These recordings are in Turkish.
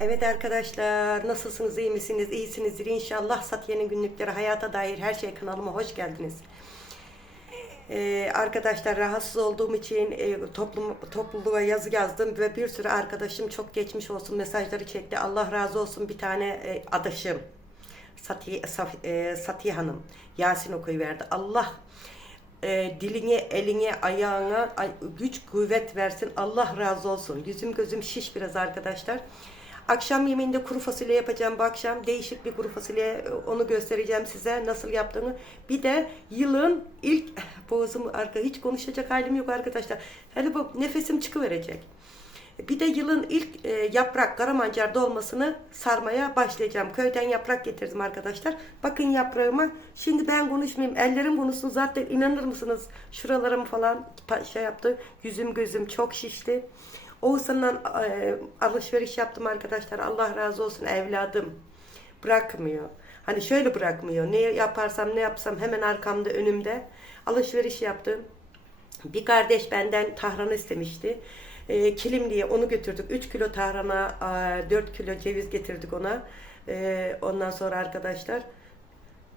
Evet arkadaşlar nasılsınız iyi misiniz iyisinizdir inşallah Satiye'nin günlükleri hayata dair her şey kanalıma hoş geldiniz. Ee, arkadaşlar rahatsız olduğum için e, toplum, topluluğa yazı yazdım ve bir sürü arkadaşım çok geçmiş olsun mesajları çekti. Allah razı olsun bir tane e, adaşım Satiye, Saf- e, Satiye Hanım Yasin okuyuverdi. Allah e, diline, eline, ayağına ay- güç, kuvvet versin. Allah razı olsun. Yüzüm gözüm şiş biraz arkadaşlar. Akşam yemeğinde kuru fasulye yapacağım bu akşam. Değişik bir kuru fasulye e, onu göstereceğim size nasıl yaptığını. Bir de yılın ilk boğazım arka hiç konuşacak halim yok arkadaşlar. Hele bu nefesim çıkıverecek. Bir de yılın ilk e, yaprak karamancar dolmasını sarmaya başlayacağım. Köyden yaprak getirdim arkadaşlar. Bakın yaprağıma. Şimdi ben konuşmayayım. Ellerim konuşsun. Zaten inanır mısınız? Şuralarım falan şey yaptı. Yüzüm gözüm çok şişti. Oğuzhan'dan e, alışveriş yaptım arkadaşlar. Allah razı olsun evladım. Bırakmıyor. Hani şöyle bırakmıyor. Ne yaparsam ne yapsam hemen arkamda önümde. Alışveriş yaptım. Bir kardeş benden tahranı istemişti. E, kilimliye onu götürdük. 3 kilo tahrana, e, 4 kilo ceviz getirdik ona. E, ondan sonra arkadaşlar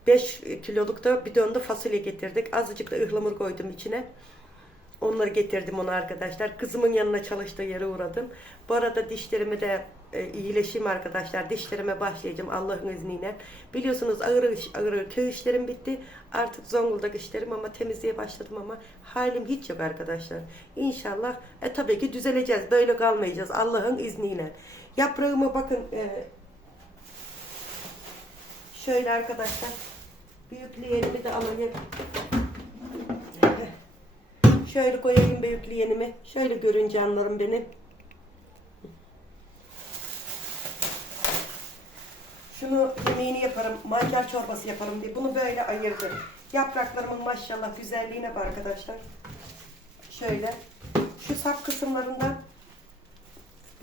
5 kiloluk da bidonda fasulye getirdik. Azıcık da ıhlamur koydum içine. Onları getirdim ona arkadaşlar. Kızımın yanına çalıştığı yere uğradım. Bu arada dişlerimi de e, iyileşeyim arkadaşlar. Dişlerime başlayacağım Allah'ın izniyle. Biliyorsunuz ağır iş, ağır köy işlerim bitti. Artık Zonguldak işlerim ama temizliğe başladım ama halim hiç yok arkadaşlar. İnşallah e, tabii ki düzeleceğiz. Böyle kalmayacağız Allah'ın izniyle. Yaprağıma bakın e, şöyle arkadaşlar. Büyükleyenimi de alayım. Şöyle koyayım büyükleyenimi. Şöyle görün canlarım benim. Şunu yemeğini yaparım, mancar çorbası yaparım diye bunu böyle ayırdım. Yapraklarımın maşallah güzelliğine bak arkadaşlar. Şöyle. Şu sap kısımlarından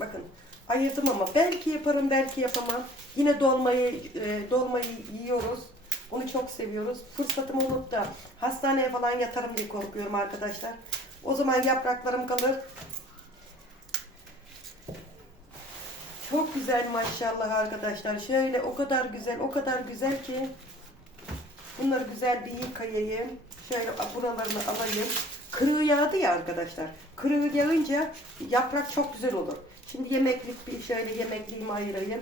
bakın ayırdım ama belki yaparım belki yapamam. Yine dolmayı e, dolmayı yiyoruz. Onu çok seviyoruz. Fırsatımı olup da hastaneye falan yatarım diye korkuyorum arkadaşlar. O zaman yapraklarım kalır. Çok güzel maşallah arkadaşlar. Şöyle o kadar güzel, o kadar güzel ki bunları güzel bir yıkayayım. Şöyle buralarını alayım. Kırığı yağdı ya arkadaşlar. Kırığı yağınca yaprak çok güzel olur. Şimdi yemeklik bir şöyle yemekliğimi ayırayım.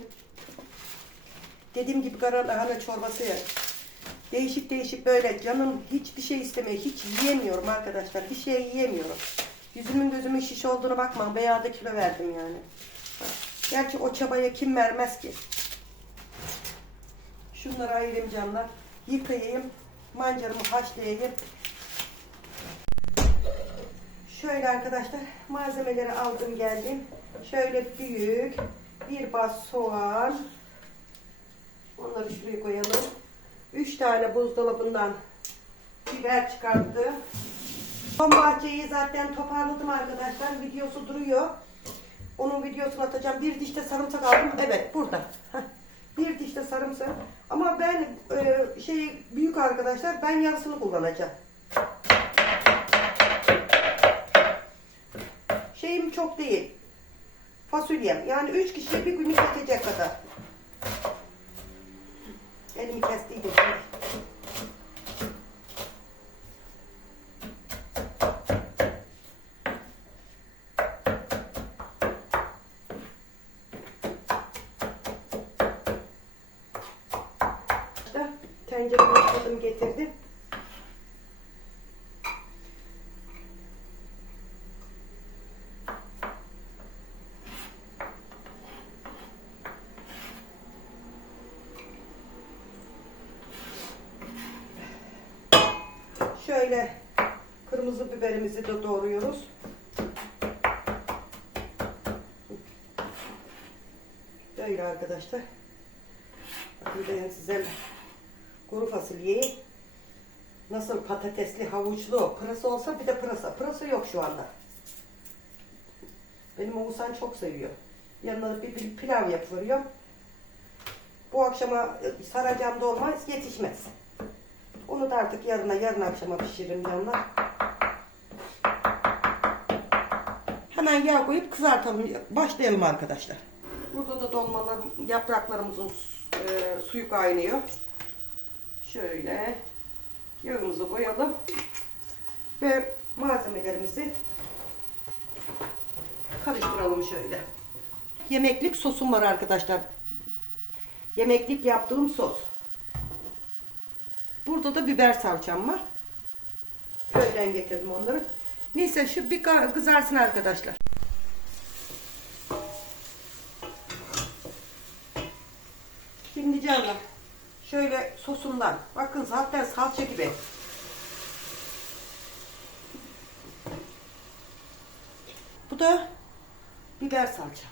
Dediğim gibi kara lahana çorbası. Değişik değişik böyle canım hiçbir şey istemiyor. Hiç yiyemiyorum arkadaşlar. Bir şey yiyemiyorum. Yüzümün gözümün şiş olduğunu bakma. Bayağı da kilo verdim yani. Gerçi o çabaya kim vermez ki? Şunları ayırayım canlar. Yıkayayım. Mancarımı haşlayayım. Şöyle arkadaşlar malzemeleri aldım geldim. Şöyle büyük bir bas soğan. Onları şuraya koyalım. 3 tane buzdolabından biber çıkarttım. Son bahçeyi zaten toparladım arkadaşlar. Videosu duruyor. Onun videosunu atacağım. Bir dişte sarımsak aldım. Evet burada. Bir dişte sarımsak. Ama ben e, şey büyük arkadaşlar ben yarısını kullanacağım. Şeyim çok değil. Fasulyem. Yani 3 kişiye bir günlük yetecek kadar. Any festive. Şöyle kırmızı biberimizi de doğruyoruz. Böyle arkadaşlar. Bakın ben size kuru fasulyeyi nasıl patatesli, havuçlu, pırasa olsa bir de pırasa. Pırasa yok şu anda. Benim Oğuzhan çok seviyor. Yanına bir, bir pilav yapıyorum. Bu akşama saracağım dolma yetişmez. Onu da artık yarına, yarın akşama pişiririm canlar. Hemen yağ koyup kızartalım. Başlayalım arkadaşlar. Burada da dolmalar, yapraklarımızın e, suyu kaynıyor. Şöyle yağımızı koyalım. Ve malzemelerimizi karıştıralım şöyle. Yemeklik sosum var arkadaşlar. Yemeklik yaptığım sos. Burada da biber salçam var. Köyden getirdim onları. Neyse şu bir kızarsın arkadaşlar. Şimdi canım şöyle sosumdan bakın zaten salça gibi. Bu da biber salçam.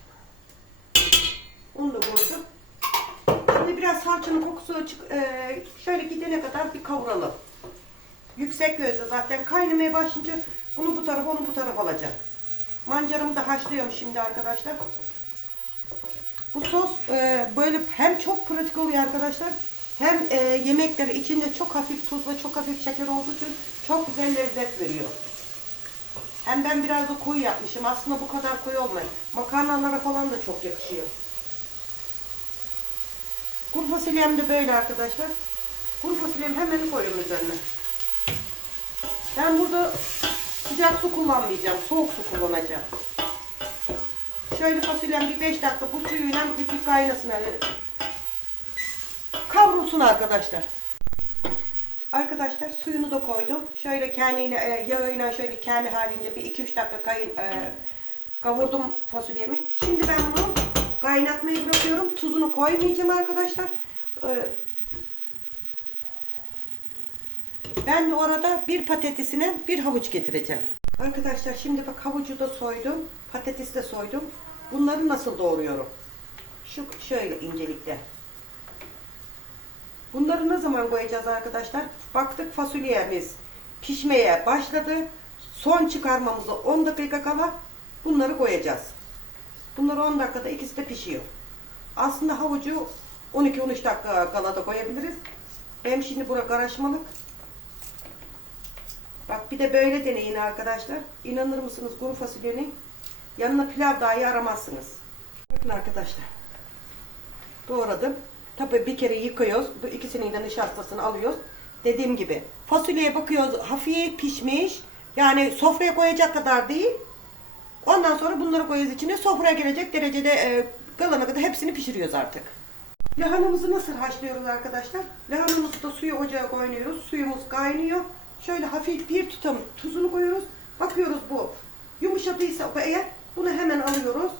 Onu da koydum. Şimdi biraz salçanın kokusu açık, e, şöyle gidene kadar bir kavuralım. Yüksek gözde zaten kaynamaya başlayınca bunu bu tarafa onu bu tarafa alacak. Mancarımı da haşlıyorum şimdi arkadaşlar. Bu sos e, böyle hem çok pratik oluyor arkadaşlar hem e, yemekleri içinde çok hafif tuz ve çok hafif şeker olduğu için çok güzel lezzet veriyor. Hem ben biraz da koyu yapmışım. Aslında bu kadar koyu olmuyor. Makarnalara falan da çok yakışıyor. Fasulyem de böyle arkadaşlar. Kuru fasulyemi hemen koyuyorum üzerine. Ben burada sıcak su kullanmayacağım. Soğuk su kullanacağım. Şöyle fasulyem bir 5 dakika bu suyuyla bir kaynasın. Yani. Kavrulsun arkadaşlar. Arkadaşlar suyunu da koydum. Şöyle kendiyle e, yağıyla şöyle kendi halince bir 2-3 dakika kayın, e, kavurdum fasulyemi. Şimdi ben bunu kaynatmayı bırakıyorum. Tuzunu koymayacağım arkadaşlar. Ben de orada bir patatesine bir havuç getireceğim. Arkadaşlar şimdi bak havucu da soydum. Patates de soydum. Bunları nasıl doğruyorum? Şu şöyle incelikte. Bunları ne zaman koyacağız arkadaşlar? Baktık fasulyemiz pişmeye başladı. Son çıkarmamızı 10 dakika kala bunları koyacağız. Bunları 10 dakikada ikisi de pişiyor. Aslında havucu 12-13 dakika kala da koyabiliriz. Hem şimdi bura karışmalık. Bak bir de böyle deneyin arkadaşlar. İnanır mısınız kuru fasulyenin yanına pilav dahi aramazsınız. Bakın arkadaşlar. Doğradım. Tabii bir kere yıkıyoruz. Bu ikisinin de nişastasını alıyoruz. Dediğim gibi fasulyeye bakıyoruz hafif pişmiş. Yani sofraya koyacak kadar değil. Ondan sonra bunları koyuyoruz içine. Sofraya gelecek derecede e, kalana kadar hepsini pişiriyoruz artık. Lahanamızı nasıl haşlıyoruz arkadaşlar? Lahanamızı da suyu ocağa koyuyoruz. Suyumuz kaynıyor. Şöyle hafif bir tutam tuzunu koyuyoruz. Bakıyoruz bu yumuşadıysa eğer bunu hemen alıyoruz.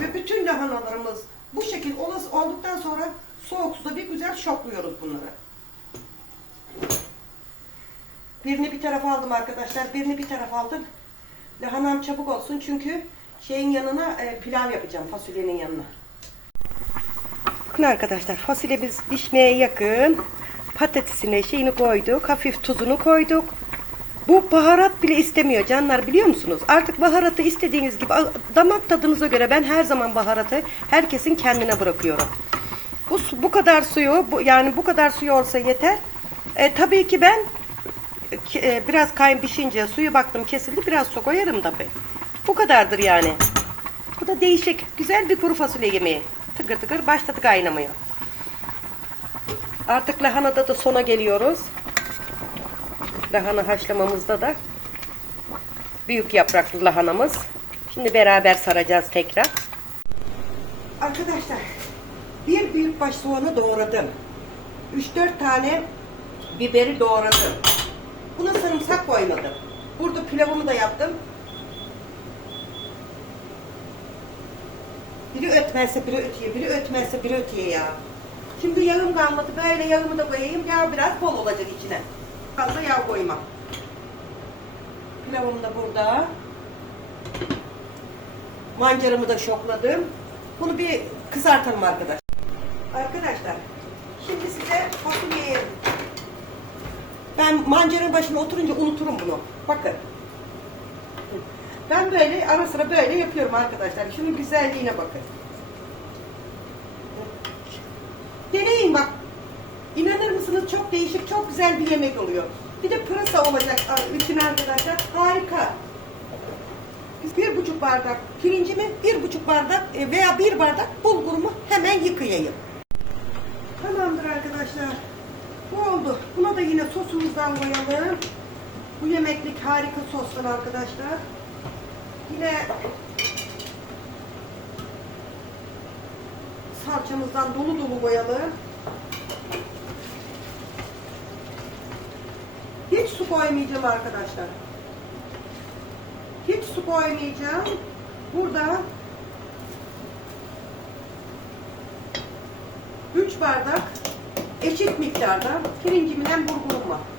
Ve bütün lahanalarımız bu şekil olası olduktan sonra soğuk suda bir güzel şokluyoruz bunları. Birini bir tarafa aldım arkadaşlar. Birini bir tarafa aldım. Lahanam çabuk olsun çünkü şeyin yanına e, pilav yapacağım fasulyenin yanına. Bakın arkadaşlar fasulyemiz pişmeye yakın. Patatesine şeyini koyduk. Hafif tuzunu koyduk. Bu baharat bile istemiyor canlar biliyor musunuz? Artık baharatı istediğiniz gibi damak tadınıza göre ben her zaman baharatı herkesin kendine bırakıyorum. Bu, bu kadar suyu bu, yani bu kadar suyu olsa yeter. E, tabii ki ben e, biraz kayın pişince suyu baktım kesildi biraz su koyarım tabii. Bu kadardır yani. Bu da değişik güzel bir kuru fasulye yemeği. Tıkır tıkır başladı kaynamaya. Artık lahanada da sona geliyoruz. Lahana haşlamamızda da büyük yapraklı lahanamız. Şimdi beraber saracağız tekrar. Arkadaşlar bir büyük baş soğanı doğradım. 3-4 tane biberi doğradım. Buna sarımsak koymadım. Burada pilavımı da yaptım. Biri ötmezse biri ötüyor, biri ötmezse biri ötüyor ya. Şimdi yağım kalmadı. Böyle yağımı da koyayım. Yağ biraz bol olacak içine. Fazla yağ koymam. Pilavım da burada. Mancarımı da şokladım. Bunu bir kızartalım arkadaşlar. Arkadaşlar, şimdi size fasulyeyi ben mancarın başına oturunca unuturum bunu. Bakın. Ben böyle ara sıra böyle yapıyorum arkadaşlar. Şunun güzelliğine bakın. Deneyin bak. İnanır mısınız çok değişik, çok güzel bir yemek oluyor. Bir de pırasa olacak içine arkadaşlar. Harika. Bir buçuk bardak pirincimi, bir buçuk bardak e, veya bir bardak bulgurumu hemen yıkayayım. Tamamdır arkadaşlar. Bu oldu. Buna da yine sosumuzdan koyalım. Bu yemeklik harika soslar arkadaşlar. Yine salçamızdan dolu dolu koyalım. Hiç su koymayacağım arkadaşlar. Hiç su koymayacağım. Burada 3 bardak eşit miktarda pirincimden bulgurum var.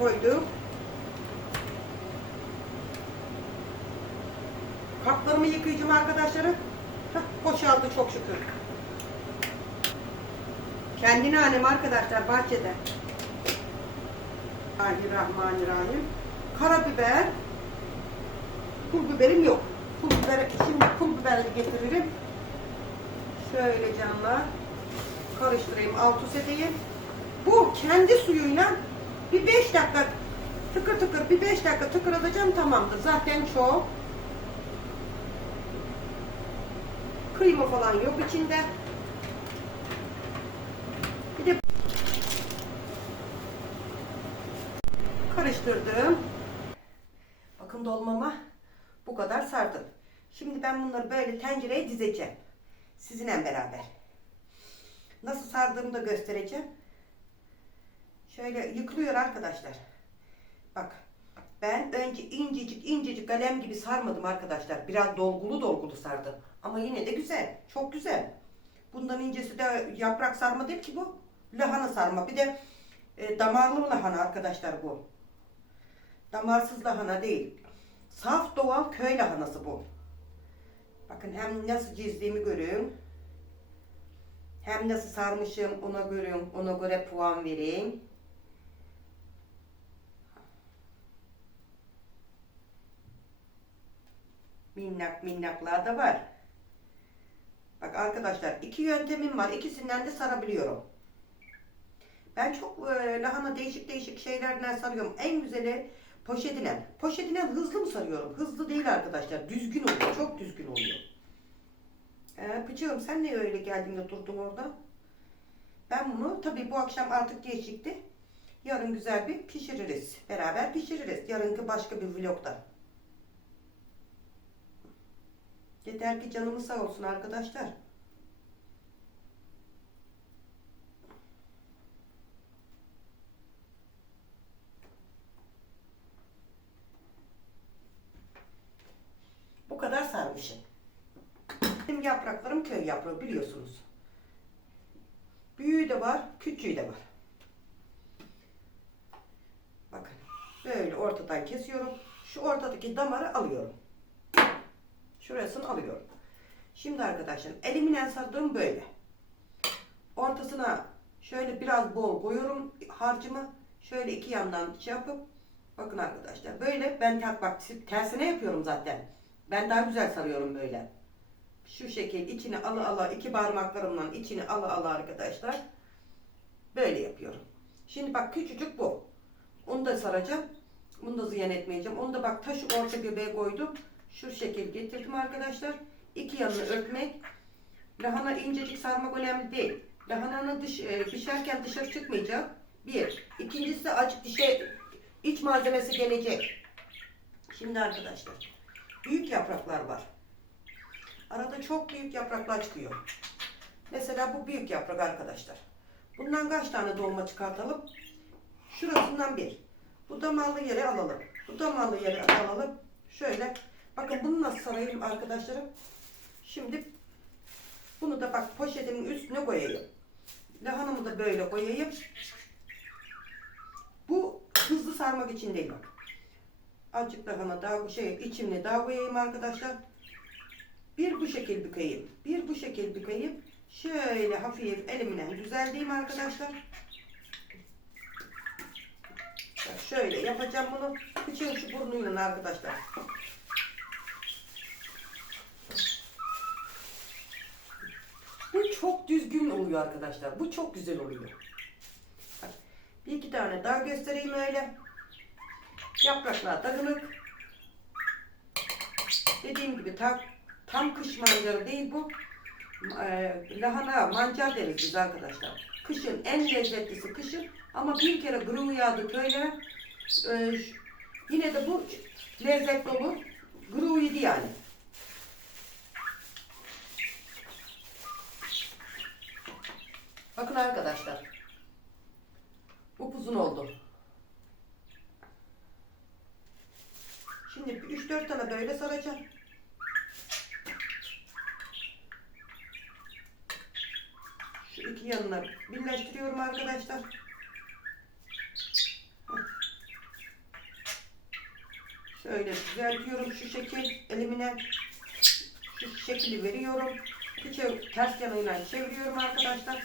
Koydum. Kaplarımı yıkayacağım arkadaşlarım. Hah, boşaldı çok şükür. Kendine annem arkadaşlar bahçede. Bismillahirrahmanirrahim. Karabiber. Pul biberim yok. Pul biber, şimdi pul biberli getiririm. Şöyle canlar. Karıştırayım, alt üst. Bu kendi suyuyla bir 5 dakika tıkır tıkır bir 5 dakika tıkırlatacağım tamamdır. Zaten çok. Kıyma falan yok içinde. Bir de karıştırdım. Bakın dolmama bu kadar sardım. Şimdi ben bunları böyle tencereye dizeceğim. Sizinle beraber. Nasıl sardığımı da göstereceğim. Şöyle yıkılıyor arkadaşlar. Bak ben önce incecik incecik kalem gibi sarmadım arkadaşlar. Biraz dolgulu dolgulu sardım. Ama yine de güzel. Çok güzel. Bundan incesi de yaprak sarma değil ki bu. Lahana sarma. Bir de e, damarlı lahana arkadaşlar bu. Damarsız lahana değil. Saf doğal köy lahanası bu. Bakın hem nasıl çizdiğimi görün. Hem nasıl sarmışım ona görün. Ona göre puan vereyim. Minnak minnaklar da var. Bak arkadaşlar iki yöntemim var. İkisinden de sarabiliyorum. Ben çok e, lahana değişik değişik şeylerden sarıyorum. En güzeli poşetine. Poşetine hızlı mı sarıyorum? Hızlı değil arkadaşlar. Düzgün oluyor. Çok düzgün oluyor. Ee, Pıçığım sen ne öyle geldiğinde durdun orada? Ben bunu tabii bu akşam artık geçikti. Yarın güzel bir pişiririz. Beraber pişiririz. Yarınki başka bir vlogda. Yeter ki canımız sağ olsun arkadaşlar. Bu kadar sarmışım. Benim yapraklarım köy yaprağı biliyorsunuz. Büyüğü de var, küçüğü de var. Bakın böyle ortadan kesiyorum. Şu ortadaki damarı alıyorum. Şurasını alıyorum. Şimdi arkadaşlar elimle sardığım böyle. Ortasına şöyle biraz bol koyuyorum harcımı. Şöyle iki yandan şey yapıp bakın arkadaşlar böyle ben bak tersine yapıyorum zaten. Ben daha güzel sarıyorum böyle. Şu şekil içine ala ala iki parmaklarımla içine ala ala arkadaşlar. Böyle yapıyorum. Şimdi bak küçücük bu. Onu da saracağım. Bunu da ziyan etmeyeceğim. Onu da bak taşı orta göbeğe koydum. Şu şekil getirdim arkadaşlar. İki yanını örtmek. Lahana incecik sarmak önemli değil. Lahananın dış, e, pişerken dışarı çıkmayacak. Bir. İkincisi açık dişe iç malzemesi gelecek. Şimdi arkadaşlar. Büyük yapraklar var. Arada çok büyük yapraklar çıkıyor. Mesela bu büyük yaprak arkadaşlar. Bundan kaç tane dolma çıkartalım? Şurasından bir. Bu damarlı yere alalım. Bu damarlı yere alalım. Şöyle. Bakın bunu nasıl sarayım arkadaşlarım? Şimdi bunu da bak poşetimin üstüne koyayım. Lahanamı da böyle koyayım. Bu hızlı sarmak için değil bak. Azıcık lahana daha şey içimle daha koyayım arkadaşlar. Bir bu şekil bükeyim. Bir bu şekil bükeyim. Şöyle hafif elimle düzelteyim arkadaşlar. Şöyle yapacağım bunu. Bıçağın şu burnuyla arkadaşlar. Bu çok düzgün oluyor arkadaşlar. Bu çok güzel oluyor. Bir iki tane daha göstereyim öyle. Yapraklar dağınık. Dediğim gibi tam, tam kış mancarı değil bu. Ee, lahana mancar deriz biz arkadaşlar. Kışın en lezzetlisi kışın ama bir kere grubu yağdı köylere. Ee, yine de bu lezzetli olur. Grubu yedi yani. Bakın arkadaşlar. Bu uzun oldu. Şimdi 3-4 tane böyle saracağım. Şu iki yanına birleştiriyorum arkadaşlar. Şöyle düzeltiyorum şu şekil elimine. Şu şekli veriyorum. Ters yanıyla çeviriyorum arkadaşlar.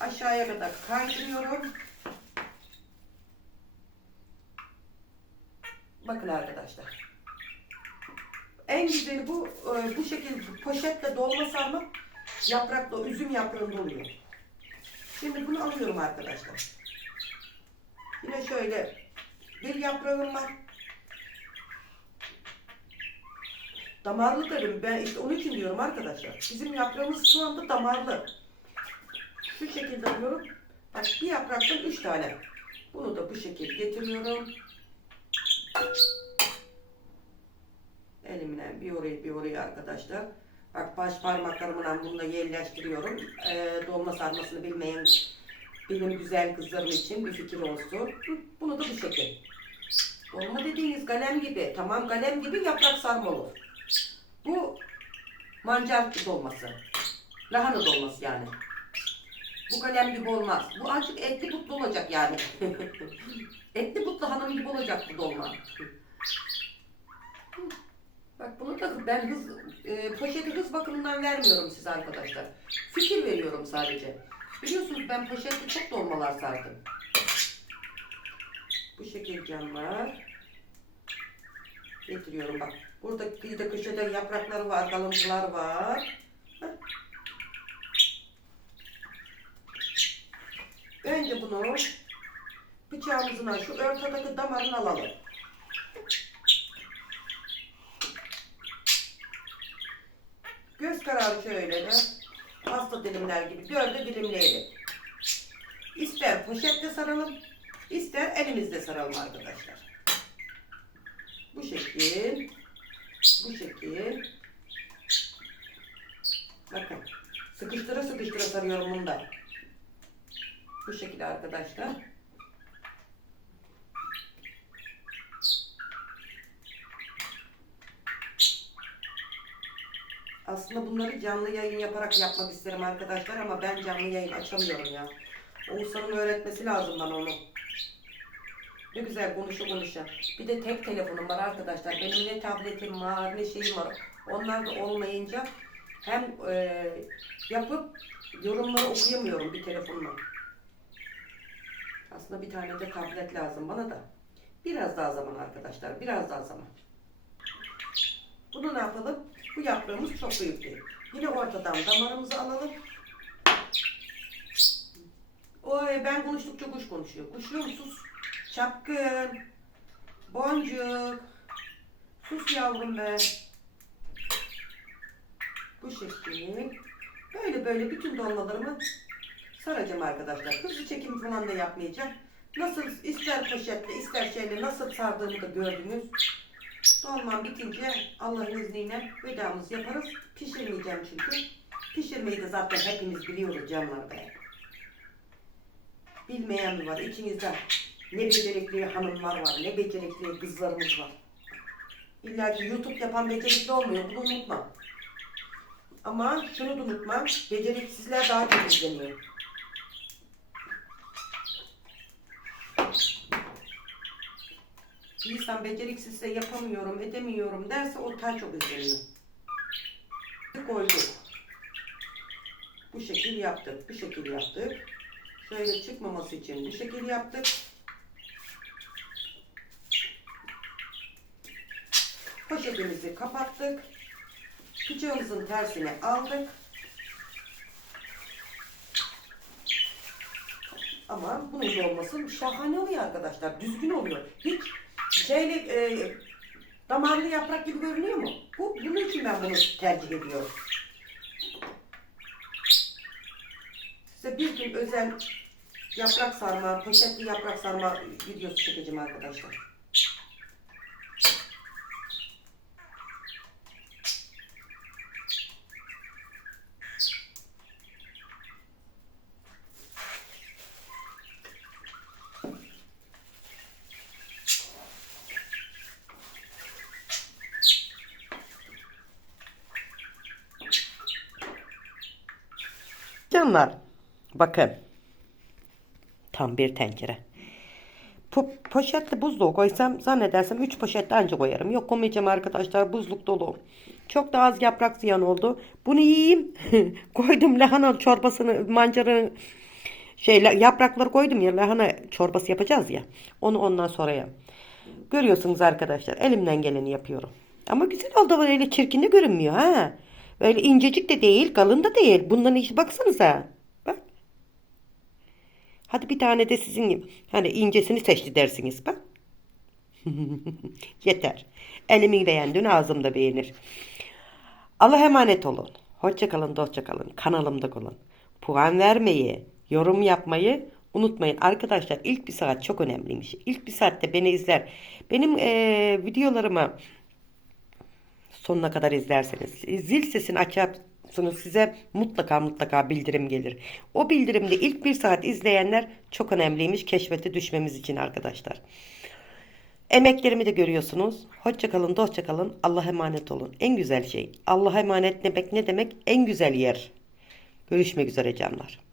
Aşağıya kadar kaydırıyorum. Bakın arkadaşlar. En güzeli bu e, bu şekilde poşetle dolma sarma yaprakla üzüm yaprağında oluyor. Şimdi bunu alıyorum arkadaşlar. Yine şöyle bir yaprağım var. Damarlı dedim. Ben işte onun için diyorum arkadaşlar. Bizim yaprağımız şu anda damarlı. Şu şekilde alıyorum. Bak bir yapraktan üç tane. Bunu da bu şekilde getiriyorum. Elimle bir oraya bir oraya arkadaşlar. Bak baş parmaklarımla bunu da yerleştiriyorum. Ee, dolma sarmasını bilmeyen benim güzel kızlarım için bir fikir olsun. Bunu da bu şekil. Dolma dediğiniz kalem gibi. Tamam kalem gibi yaprak sarma olur. Bu mancar dolması. Lahana dolması yani. Bu kalem gibi olmaz. Bu azıcık etli butlu olacak yani. etli butlu hanım gibi olacak bu dolma. Bak bunu da ben hız, e, poşeti hız bakımından vermiyorum size arkadaşlar. Fikir veriyorum sadece. Biliyorsunuz ben poşetli çok dolmalar sardım. Bu şekil camlar. Getiriyorum bak. Burada kıyıda köşede yaprakları var, kalıntılar var. Heh. Önce bunu bıçağımızın şu ortadaki damarını alalım. Göz kararı şöyle de pasta dilimler gibi dörde dilimleyelim. İster poşette saralım, ister elimizde saralım arkadaşlar. Bu şekil, bu şekil. Bakın, sıkıştıra sıkıştıra sarıyorum bunu da. Bu şekilde arkadaşlar. Aslında bunları canlı yayın yaparak yapmak isterim arkadaşlar ama ben canlı yayın açamıyorum ya. Oğuzhan'ın öğretmesi lazım bana onu. Ne güzel konuşu konuşa. Bir de tek telefonum var arkadaşlar. Benim ne tabletim var ne şeyim var. Onlar da olmayınca hem e, yapıp yorumları okuyamıyorum bir telefonla. Aslında bir tane de tablet lazım bana da. Biraz daha zaman arkadaşlar. Biraz daha zaman. Bunu ne yapalım? Bu yaprağımız çok büyük değil. Yine ortadan damarımızı alalım. Oy ben konuştukça kuş konuşuyor. Kuşluğum sus. Çapkın. Boncuk. Sus yavrum be. Bu şekil. Böyle böyle bütün dolmalarımı saracağım arkadaşlar. Hızlı çekim falan da yapmayacağım. Nasıl ister poşetle ister şeyle nasıl sardığımı da gördünüz. Dolmam bitince Allah'ın izniyle vedamızı yaparız. Pişirmeyeceğim çünkü. Pişirmeyi de zaten hepimiz biliyoruz canlar be. Bilmeyen mi var içinizde? Ne becerikli hanımlar var, ne becerikli kızlarımız var. İlla ki YouTube yapan becerikli olmuyor, bunu unutma. Ama şunu da unutma, beceriksizler daha çok izleniyor. İnsan beceriksizse yapamıyorum, edemiyorum derse o daha çok izleniyor. Koyduk. Bu şekil yaptık, bu şekil yaptık. Şöyle çıkmaması için bu şekil yaptık. Poşetimizi kapattık. Bıçağımızın tersini aldık. Ama bunun dolması şahane oluyor arkadaşlar. Düzgün oluyor. Hiç şeyle e, damarlı yaprak gibi görünüyor mu? Bu, bunun için ben bunu tercih ediyorum. Size bir gün özel yaprak sarma, poşetli yaprak sarma videosu çekeceğim arkadaşlar. Canlar, bakın. Tam bir tencere. Po poşetli buzluğu koysam zannedersem 3 poşetle anca koyarım. Yok koymayacağım arkadaşlar buzluk dolu. Çok da az yaprak ziyan oldu. Bunu yiyeyim. koydum lahana çorbasını mancarın şey la- yaprakları koydum ya lahana çorbası yapacağız ya. Onu ondan sonra yap. Görüyorsunuz arkadaşlar elimden geleni yapıyorum. Ama güzel oldu öyle çirkin de görünmüyor ha. Öyle incecik de değil kalın da değil. Bunların işi baksanıza. Bak. Hadi bir tane de sizin gibi. Hani incesini seçti dersiniz bak. Yeter. Elimin beğendiğini ağzımda beğenir. Allah'a emanet olun. Hoşça kalın, dostça kalın. Kanalımda kalın. Puan vermeyi, yorum yapmayı unutmayın. Arkadaşlar ilk bir saat çok önemliymiş. İlk bir saatte beni izler. Benim eee, videolarımı sonuna kadar izlerseniz zil sesini açarsınız size mutlaka mutlaka bildirim gelir. O bildirimde ilk bir saat izleyenler çok önemliymiş keşfete düşmemiz için arkadaşlar. Emeklerimi de görüyorsunuz. Hoşça kalın, dostça. Allah'a emanet olun. En güzel şey. Allah'a emanet demek ne demek? En güzel yer. Görüşmek üzere canlar.